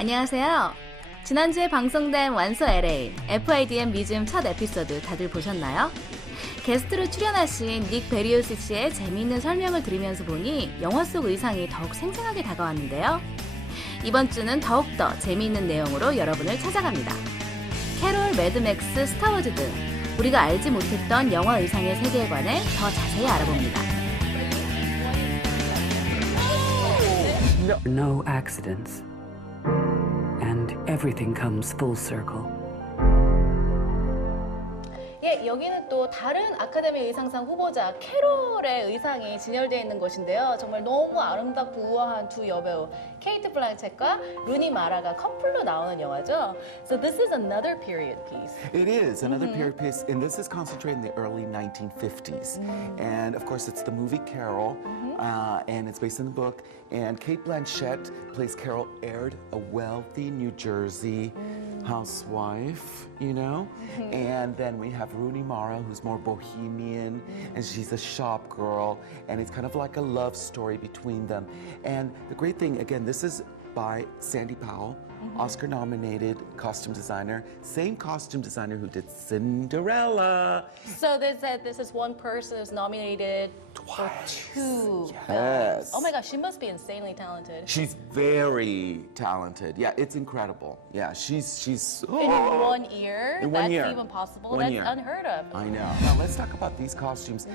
안녕하세요. 지난주에 방송된 완소 LA, FIDM 뮤지엄 첫 에피소드 다들 보셨나요? 게스트로 출연하신 닉 베리오스 씨의 재미있는 설명을 들으면서 보니 영화 속 의상이 더욱 생생하게 다가왔는데요. 이번 주는 더욱더 재미있는 내용으로 여러분을 찾아갑니다. 캐롤, 매드맥스, 스타워즈 등 우리가 알지 못했던 영화 의상의 세계에 관해 더 자세히 알아봅니다. No accidents. And everything comes full circle. 예, 여기는 또 다른 아카데미 의상상 후보자 캐롤의 의상이 진열되어 있는 곳인데요. 정말 너무 아름답고 우아한 두 여배우 케이트 블랑쳇과 루니 마라가 커플로 나오는 영화죠. So this is another period piece. It is another period piece, and this is concentrated in the early 1950s. And of course, it's the movie Carol, and it's based on the book. And Cate Blanchett plays Carol’의, a wealthy New Jersey housewife, you know? And then we have Rooney Mara, who's more bohemian, and she's a shop girl, and it's kind of like a love story between them. And the great thing, again, this is by Sandy Powell, Oscar-nominated costume designer, same costume designer who did Cinderella. So this is one person who's nominated for two. Yes. Oh my gosh, she must be insanely talented. She's very talented. Yeah, it's incredible. Yeah, she's In 1 year, In 1 that's year. even possible. 1 That's year. unheard of. I know. Now let's talk about these costumes.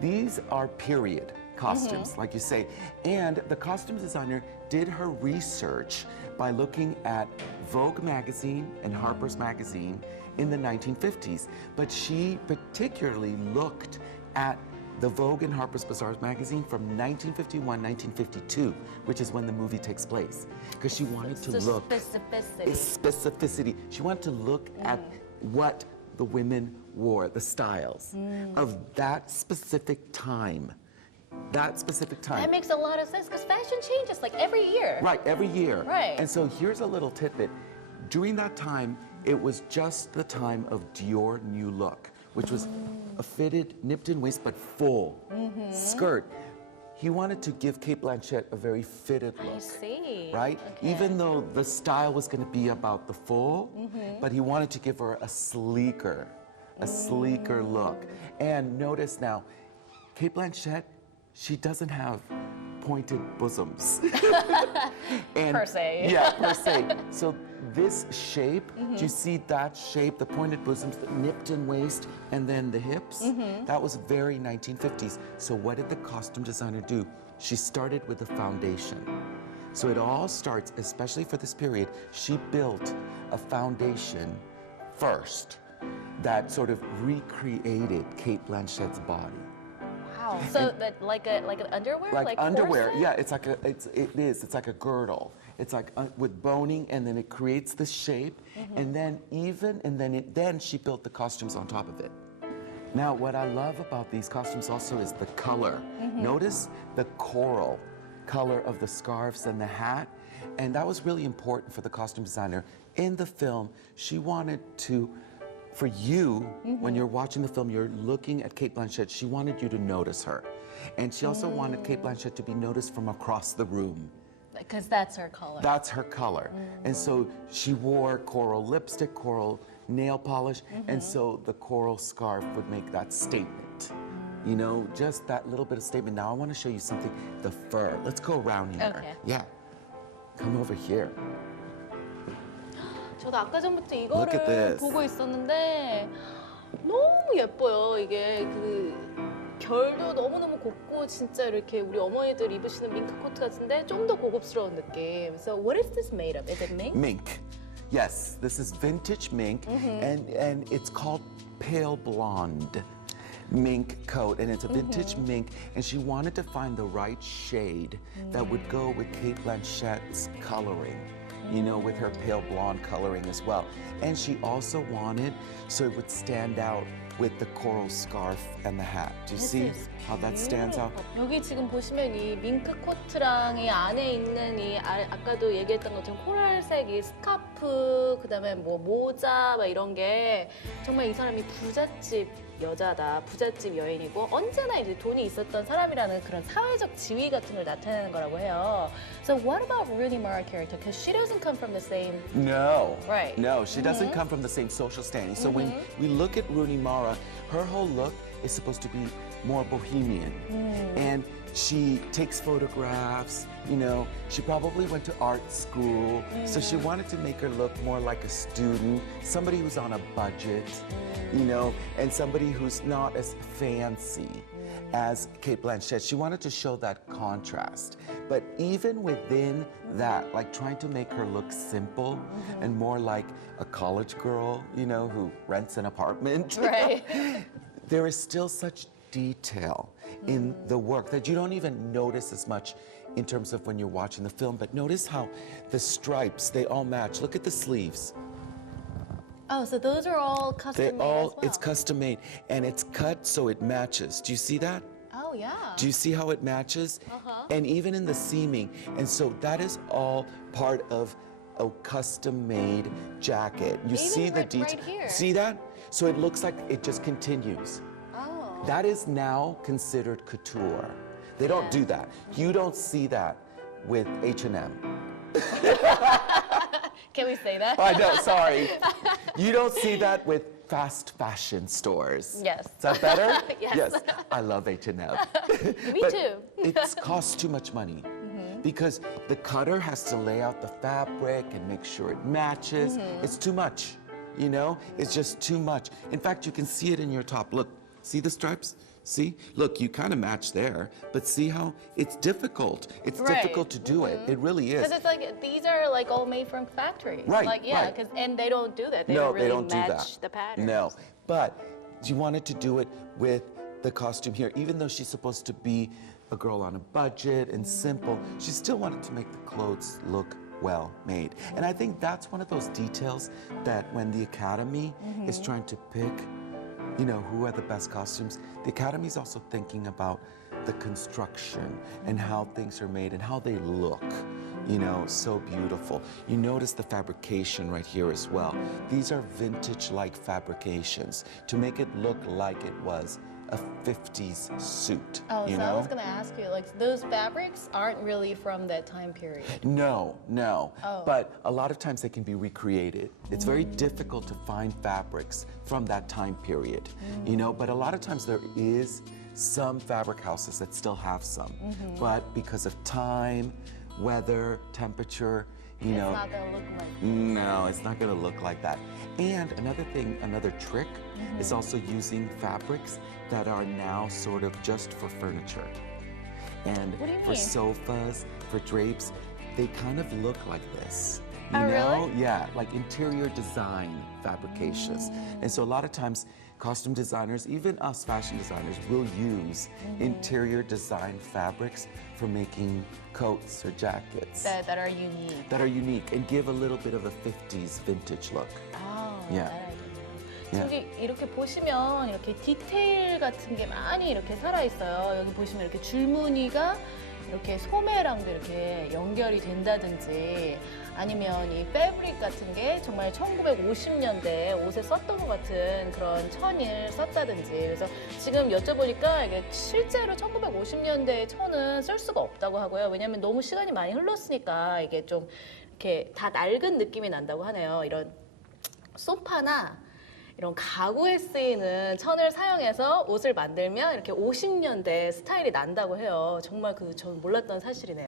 These are period costumes, like you say. And the costume designer did her research by looking at Vogue magazine and Harper's magazine in the 1950s. But she particularly looked at the Vogue and Harper's Bazaar magazine from 1951, 1952, which is when the movie takes place. Because she wanted to look specificity. She wanted to look at what the women wore, the styles of that specific time. That specific time. That makes a lot of sense because fashion changes like every year. Right, every year. Right. And so here's a little tidbit. During that time, it was just the time of Dior New Look, which was a fitted, nipped-in waist, but full skirt. He wanted to give Cate Blanchett a very fitted look. I see. Right? Okay. Even though the style was going to be about the full, but he wanted to give her a sleeker look. And notice now, Cate Blanchett, she doesn't have pointed bosoms. And, Per se. Yeah, per se. So this shape, do you see that shape, the pointed bosoms, the nipped in waist, and then the hips? That was very 1950s. So what did the costume designer do? She started with the foundation. So it all starts, especially for this period, she built a foundation first that sort of recreated Cate Blanchett's body. Wow. So that like an underwear? Like underwear, corset? yeah. It's like it's like a girdle. It's like with boning, and then it creates the shape, and then then she built the costumes on top of it. Now, what I love about these costumes also is the color. Notice the coral color of the scarves and the hat, and that was really important for the costume designer. In the film, she wanted to. For you, when you're watching the film, you're looking at Cate Blanchett, she wanted you to notice her. And she also wanted Cate Blanchett to be noticed from across the room. Because that's her color. That's her color. And so she wore coral lipstick, coral nail polish, and so the coral scarf would make that statement. You know, just that little bit of statement. Now I want to show you something, the fur. Let's go around here. Okay. Yeah. Come over here. 저도 아까 전부터 Look at 이거를 this. 보고 있었는데 너무 예뻐요. 이게 그 결도 너무너무 곱고 진짜 이렇게 우리 어머니들 입으시는 밍크 코트 같은데 좀 더 고급스러운 느낌. So what is this made of? Is it mink? Mink. Yes, this is vintage mink, and it's called pale blonde mink coat, and it's a vintage mink, and she wanted to find the right shade that would go with Cate Blanchett's coloring. You know, with her pale blonde coloring as well. And she also wanted so it would stand out with the coral scarf and the hat. Do you see how that stands out? 여기 지금 보시면 이 밍크 코트랑 이 안에 있는 이 아까도 얘기했던 것처럼 코랄색 이 스카프, 그다음에 뭐 모자 막 이런 게 정말 이 사람이 부잣집 여자다, 부잣집 여인이고 언제나 이제 돈이 있었던 사람이라는 그런 사회적 지위 같은 걸 나타내는 거라고 해요. So what about Rooney Mara character? Because she doesn't come from the same. No. Right. No, she doesn't come from the same social standing. So when we look at Rooney Mara, her whole look is supposed to be more bohemian. And she takes photographs, you know, she probably went to art school, so she wanted to make her look more like a student, somebody who's on a budget, you know, and somebody who's not as fancy as Cate Blanchett. She wanted to show that contrast. But even within that, like trying to make her look simple and more like a college girl, you know, who rents an apartment, Right. there is still such detail in the work that you don't even notice as much in terms of when you're watching the film. But notice how the stripes, they all match. Look at the sleeves. Oh, so those are all custom They made all, as well. it's custom made and it's cut so it matches. Do you see that? Oh, yeah. Do you see how it matches? And even in the seaming. And so that is all part of a custom made jacket. You see the right detail. here. See that? So it looks like it just continues. Oh. That is now considered couture. They don't do that. You don't see that with H&M. Can we say that? I know, sorry. You don't see that with fast fashion stores. Yes. Is that better? Yes. I love H&M. Me But too. It costs too much money. Because the cutter has to lay out the fabric and make sure it matches. It's too much, you know? It's just too much. In fact, you can see it in your top. Look, see the stripes? See? Look, you kind of match there, but see how it's difficult. It's Right. difficult to do it. It really is. Because it's like these are like all made from factories. Right, Like yeah, right. and they don't do that. They No, don't really they don't do match that. the patterns. No, but you wanted to do it with the costume here. Even though she's supposed to be a girl on a budget and simple, she still wanted to make the clothes look well made. And I think that's one of those details that when the Academy is trying to pick, you know, who are the best costumes, the Academy is also thinking about the construction and how things are made and how they look. You know, so beautiful. You notice the fabrication right here as well. These are vintage-like fabrications to make it look like it was a 50s suit, Oh, you so know? I was gonna ask you, like those fabrics aren't really from that time period. No, no. Oh. But a lot of times they can be recreated. It's very difficult to find fabrics from that time period, you know? But a lot of times there is some fabric houses that still have some. But because of time, weather, temperature, you know, It's not gonna look like. no, it's not going to look like that. And another thing, another trick is also using fabrics that are now sort of just for furniture. And What do you for mean? sofas, for drapes, they kind of look like this. You Oh, know? really? Yeah, like interior design fabrications. And so a lot of times costume designers, even us fashion designers, will use interior design fabrics for making coats or jackets That are unique. that are unique and give a little bit of a 50s vintage look. 아, Yeah. 저기 이렇게 보시면 이렇게 디테일 같은 게 많이 이렇게 살아 있어요. 여기 보시면 이렇게 줄무늬가 이렇게 소매랑도 이렇게 연결이 된다든지 아니면 이 패브릭 같은 게 정말 1950년대 옷에 썼던 것 같은 그런 천을 썼다든지 그래서 지금 여쭤보니까 이게 실제로 1950년대의 천은 쓸 수가 없다고 하고요. 왜냐하면 너무 시간이 많이 흘렀으니까 이게 좀 이렇게 다 낡은 느낌이 난다고 하네요. 이런 소파나 이런 가구에 쓰이는 천을 사용해서 옷을 만들면 이렇게 50년대 스타일이 난다고 해요. 정말 전 몰랐던 사실이네요.